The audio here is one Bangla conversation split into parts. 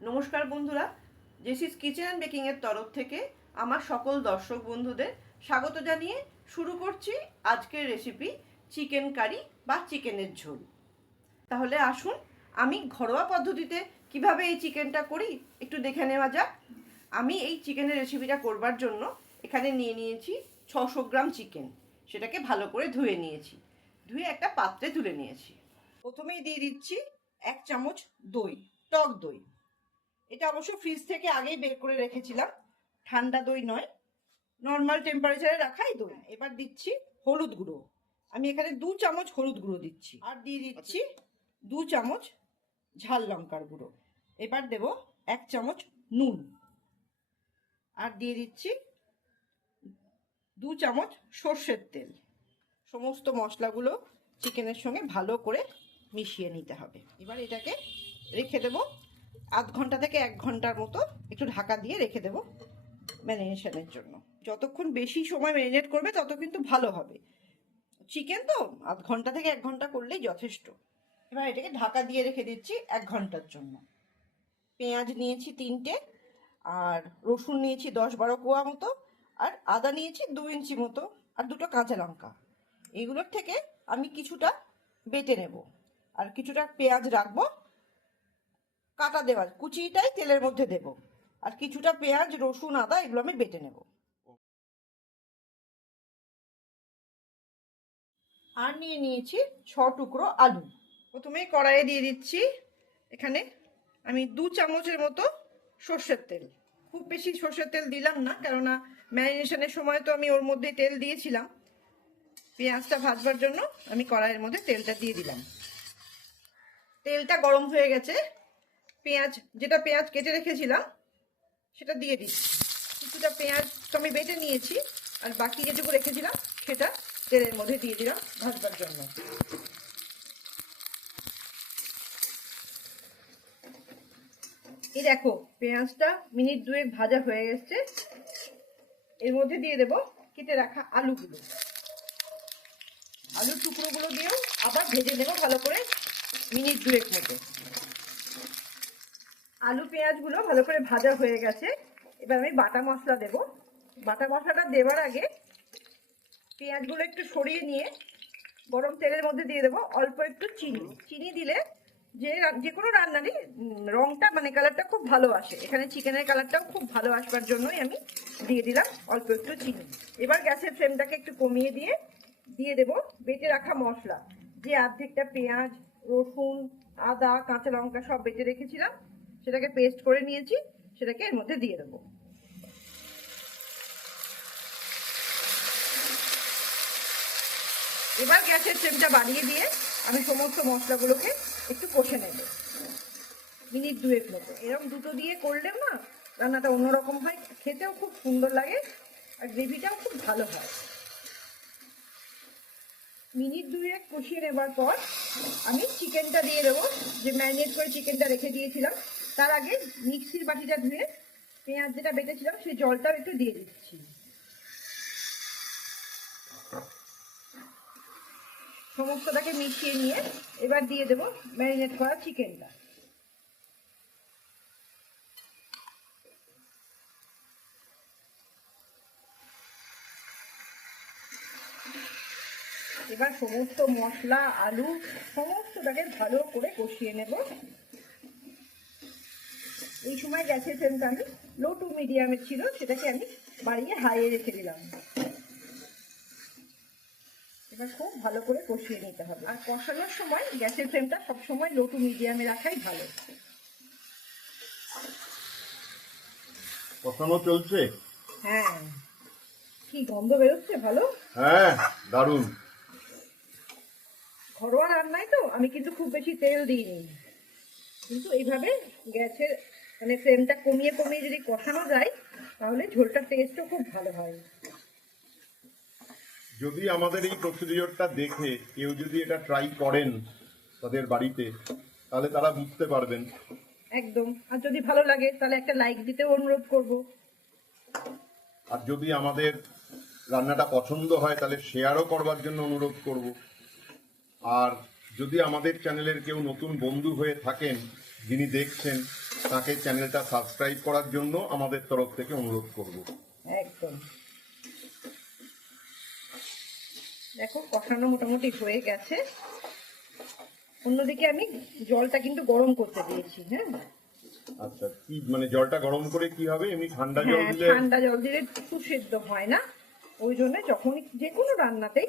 নমস্কার বন্ধুরা জেসিস কিচেন অ্যান্ড বেকিংয়ের তরফ থেকে আমার সকল দর্শক বন্ধুদের স্বাগত জানিয়ে শুরু করছি আজকের রেসিপি চিকেন কারি বা চিকেনের ঝোল। তাহলে আসুন, আমি ঘরোয়া পদ্ধতিতে কীভাবে এই চিকেনটা করি একটু দেখে নেওয়া যাক। আমি এই চিকেনের রেসিপিটা করবার জন্য এখানে নিয়ে নিয়েছি ছশো গ্রাম চিকেন সেটাকে ভালো করে ধুয়ে নিয়েছি। ধুয়ে একটা পাত্রে তুলে নিয়েছি। প্রথমেই দিয়ে দিচ্ছি এক চামচ দই, টক দই। এটা অবশ্য ফ্রিজ থেকে আগেই বের করে রেখেছিলাম। ঠান্ডা দই নয়। নর্মাল টেম্পারেচারে রাখাই দই। এবার দিচ্ছি হলুদ গুঁড়ো। আমি এখানে দু চামচ হলুদ গুঁড়ো দিচ্ছি। আর দিয়ে দিচ্ছি দু চামচ ঝাল লঙ্কার গুঁড়ো। এবার দেব এক চামচ নুন। আর দিয়ে দিচ্ছি দু চামচ সর্ষের তেল। সমস্ত মশলাগুলো চিকেনের সঙ্গে ভালো করে মিশিয়ে নিতে হবে। এবার এটাকে রেখে দেব আধ ঘণ্টা থেকে এক ঘণ্টার মতো একটু ঢাকা দিয়ে রেখে দেব ম্যারিনেশনের জন্য। যতক্ষণ বেশি সময় ম্যারিনেট করবে, তত কিন্তু ভালো হবে। চিকেন তো, আধ ঘণ্টা থেকে এক ঘণ্টা করলেই যথেষ্ট। এবার এটাকে ঢাকা দিয়ে রেখে দিচ্ছি এক ঘণ্টার জন্য। পেঁয়াজ নিয়েছি তিনটে, আর রসুন নিয়েছি দশ বারো কোয়া মতো, আর আদা নিয়েছি দু ইঞ্চি মতো, আর দুটো কাঁচা লঙ্কা। এগুলোর থেকে আমি কিছুটা বেটে নেব, আর কিছুটা পেঁয়াজ রাখব কাটা দেওয়ার, কুচিটাই তেলের মধ্যে দেব। আর কিছুটা পেঁয়াজ, রসুন, আদা, এগুলো আমি বেটে নেব। আর নিয়ে নিয়েছি ছ টুকরো আলু। প্রথমেই কড়াইয়ে দিয়ে দিচ্ছি এখানে আমি দু চামচের মতো সর্ষের তেল। খুব বেশি সর্ষের তেল দিলাম না, কেননা ম্যারিনেশনের সময় তো আমি ওর মধ্যে তেল দিয়েছিলাম। পেঁয়াজটা ভাজবার জন্য আমি কড়াইয়ের মধ্যে তেলটা দিয়ে দিলাম। তেলটা গরম হয়ে গেছে পেঁয়াজ, যেটা পেঁয়াজ কেটে রেখেছিলাম, সেটা দিয়ে দিচ্ছি কিছুটা পেঁয়াজ তো আমি বেটে নিয়েছি, আর বাকি যেটুকু রেখেছিলাম, সেটা তেলের মধ্যে দিয়ে দিলাম ভাজবার জন্য। এই দেখো, পেঁয়াজটা মিনিট দুয়েক ভাজা হয়ে গেছে। এর মধ্যে দিয়ে দেব কেটে রাখা আলুগুলো। আলুর টুকরোগুলো দিয়েও আবার ভেজে নেব ভালো করে মিনিট দুয়েক মতো। আলু পেঁয়াজগুলো ভালো করে ভাজা হয়ে গেছে। এবার আমি বাটা মশলা দেব। বাটা মশলাটা দেওয়ার আগে পেঁয়াজগুলো একটু সরিয়ে নিয়ে গরম তেলের মধ্যে দিয়ে দেবো অল্প একটু চিনি। চিনি দিলে যে যে কোনো রান্নারই রঙটা মানে কালারটা খুব ভালো আসে। এখানে চিকেনের কালারটাও খুব ভালো আসবার জন্যই আমি দিয়ে দিলাম অল্প একটু চিনি। এবার গ্যাসের ফ্লেমটাকে একটু কমিয়ে দিয়ে দিয়ে দেব বেটে রাখা মশলা। যে অর্ধেকটা পেঁয়াজ, রসুন, আদা, কাঁচা লঙ্কা সব বেটে রেখেছিলাম। সেটাকে পেস্ট করে নিয়েছি, সেটাকে এর মধ্যে দিয়ে দেবো। এবার গ্যাসের ফ্লেমটা বাড়িয়ে দিয়ে আমি সমস্ত মশলাগুলোকে একটু কষে নেব। মিনিট দুয়েক মতো। এরকম দুটো দিয়ে করলেও না, রান্নাটা অন্যরকম হয়, খেতেও খুব সুন্দর লাগে আর গ্রেভিটাও খুব ভালো হয়। মিনিট দুয়েক কষিয়ে নেবার পর আমি চিকেনটা দিয়ে দেবো। যে ম্যারিনেট করে চিকেনটা রেখে দিয়েছিলাম তার আগে মিক্সির বাটিটা ধুয়ে পেঁয়াজ যেটা বেটেছিলাম, সেই জলটাও একটু দিয়ে দিচ্ছি। সমস্তটাকে মিশিয়ে নিয়ে এবার দিয়ে দেবো ম্যারিনেট করা চিকেনটা। এবার সমস্ত মশলা, আলু, সমস্তটাকে ভালো করে কষিয়ে নেব। এই সময় গ্যাসের ফ্লেমটা আমি লো টু মিডিয়ামে ছিল সেটাকে আমি বাড়িয়ে হাইয়ে রেখে দিলাম। এবার খুব ভালো করে কষিয়ে নিতে হবে। আর কষানোর সময় গ্যাসের ফ্লেমটা সবসময় লো টু মিডিয়ামে রাখাই ভালো। কষানো চলছে? হ্যাঁ। কি গন্ধ বেরোচ্ছে ভালো? হ্যাঁ দারুণ। ঘরোয়া রান্নায় তো আমি কিন্তু খুব বেশি তেল দিইনি। কিন্তু এইভাবে গ্যাসের মানে ফ্লেমটা কমিয়ে কমিয়ে যদি কষানো যায় তাহলে ঝোলটার টেস্টও খুব ভালো হয়। যদি আমাদের এই প্রসিডিওরটা দেখে কেউ যদি এটা ট্রাই করেন তাদের বাড়িতে তাহলে তারা বুঝতে পারবেন। একদম। আর যদি ভালো লাগে তাহলে একটা লাইক দিতেও অনুরোধ করব। আর যদি আমাদের রান্নাটা পছন্দ হয় তাহলে শেয়ারও করবার জন্য অনুরোধ করব। আর যদি আমাদের চ্যানেলের কেউ নতুন বন্ধু হয়ে থাকেন যিনি দেখছেন তাকে চ্যানেলটা সাবস্ক্রাইব করার জন্য আমাদের তরফ থেকে অনুরোধ করব। একদম। দেখো কষানো মোটামুটি হয়ে গেছে। অন্যদিকে আমি জলটা কিন্তু গরম করতে দিয়েছি হ্যাঁ? আচ্ছা কি মানে জলটা গরম করে কি হবে? এমনি ঠান্ডা জল হ্যাঁ দিলে ঠান্ডা জল দিলে সুসেদ্ধ হয় না। ওই জন্য যখন যে কোনো রান্নাতেই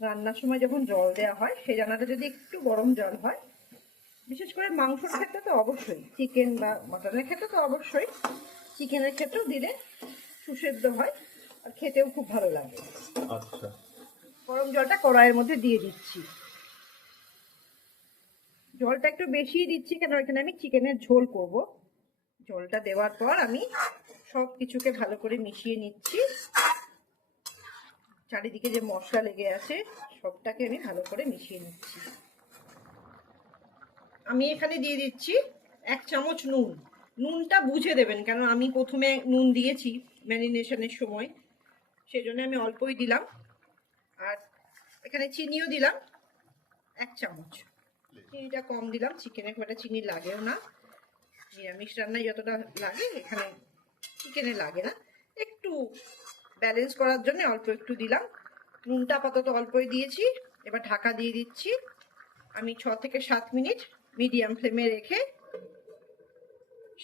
রান্নার সময় যখন জল দেওয়া হয় সেই রান্নাটা যদি একটু গরম জল হয় বিশেষ করে মাংসর ক্ষেত্রে তো অবশ্যই। চিকেন বা মটনের ক্ষেত্রে তো অবশ্যই। চিকেনের ক্ষেত্রেও দিলে সুসেদ্ধ হয় আর খেতেও খুব ভালো লাগে। আচ্ছা। গরম জলটা কড়াইয়ের মধ্যে দিয়ে দিচ্ছি। জলটা একটু বেশি দিচ্ছি কেন? এখানে আমি চিকেনের ঝোল করব। জলটা দেওয়ার পর আমি সব কিছুকে ভালো করে মিশিয়ে নিচ্ছি। চারিদিকে যে মশলা লেগে আছে সবটাকে আমি ভালো করে মিশিয়ে নিচ্ছি। আমি এখানে দিয়ে দিচ্ছি এক চামচ নুন। নুনটা বুঝে দেবেন কেন আমি প্রথমে নুন দিয়েছি ম্যারিনেশনের সময়। সেজন্য আমি অল্পই দিলাম। আর এখানে চিনিও দিলাম, এক চামচ। চিনিটা কম দিলাম, চিকেনে খুব একটা চিনি লাগেও না। নিরামিষ রান্নায় যতটা লাগে, এখানে চিকেনে লাগে না। একটু ব্যালেন্স করার জন্য অল্প একটু দিলাম। নুনটা আপাতত অল্পই দিয়েছি। এবার ঢাকা দিয়ে দিচ্ছি। আমি ছ থেকে সাত মিনিট মিডিয়াম ফ্লেমে রেখে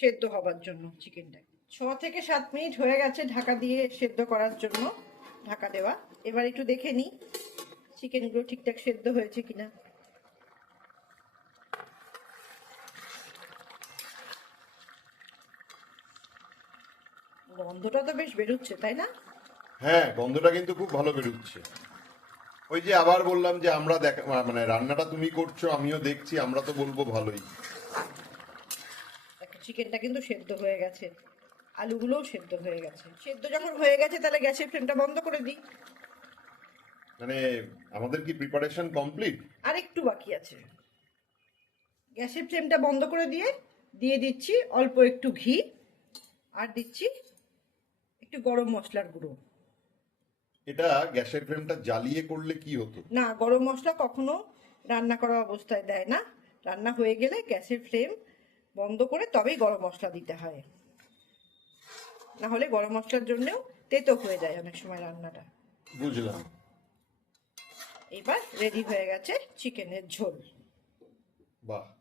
সেদ্ধ হবার জন্য চিকেনটা ছ থেকে সাত মিনিট হয়ে গেছে ঢাকা দিয়ে সেদ্ধ করার জন্য ঢাকা দেওয়া। এবার একটু দেখে নিই চিকেনগুলো ঠিকঠাক সেদ্ধ হয়েছে কিনা। গন্ধটা তো বেশ বেরোচ্ছে, তাই না? হ্যাঁ গন্ধটা কিন্তু খুব ভালো বেরোচ্ছে। ওই যে আবার বললাম যে আমরা দেখা মানে রান্নাটা তুমি করছ আমিও দেখছি আমরা তো বলব ভালোই। চিকেনটা কিন্তু সেদ্ধ হয়ে গেছে। আলুগুলোও সেদ্ধ হয়ে গেছে। সেদ্ধ যখন হয়ে গেছে তাহলে গ্যাসের ফ্লেমটা বন্ধ করে দিই। মানে আমাদের কি প্রিপারেশন কমপ্লিট আর একটু বাকি আছে। গ্যাসের ফ্লেমটা বন্ধ করে দিয়ে দিয়ে দিচ্ছি অল্প একটু ঘি আর দিচ্ছি একটু গরম মশলার গুঁড়ো। এটা গ্যাসের ফ্লেমটা জ্বালিয়ে করলে কি হতো? না গরম মশলা কখনো রান্না করা অবস্থায় দেয় না। রান্না হয়ে গেলে গ্যাসের ফ্লেম বন্ধ করে তবেই গরম মশলা দিতে হয়। না হলে গরম মশলার জন্যও তেতো হয়ে যায় অনেক সময় রান্নাটা। বুঝলাম। এবার রেডি হয়ে গেছে চিকেনের ঝোল। বাহ।